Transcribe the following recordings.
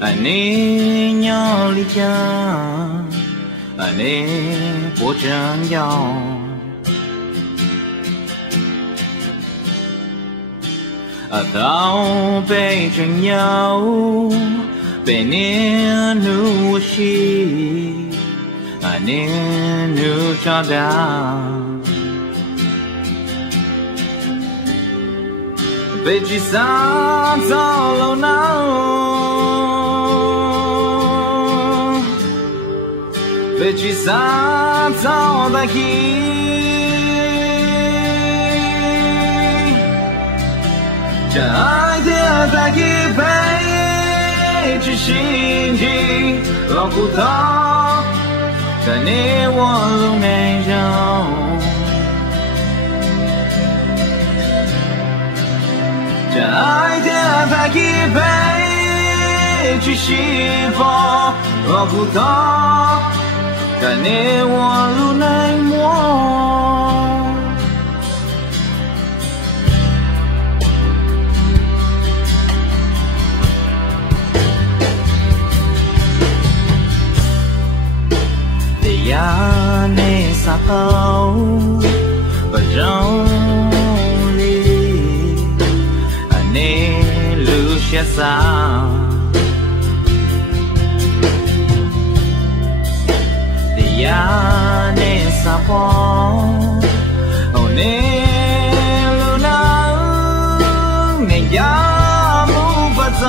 爱你鸟里家，爱你不真要。到北真要，北年努西，爱你努长大。北极沙造楼闹，北极沙造大气，这爱的大气北极星际老骨头，在你我路内绕。这爱的大气北极星风老骨头，在你我路内摸。呀，你撒泡不容易，你留下啥？呀，你撒泡，哦，你路能，你呀不不走。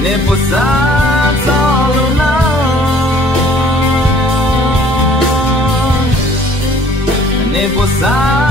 你不撒走路呢？你不撒。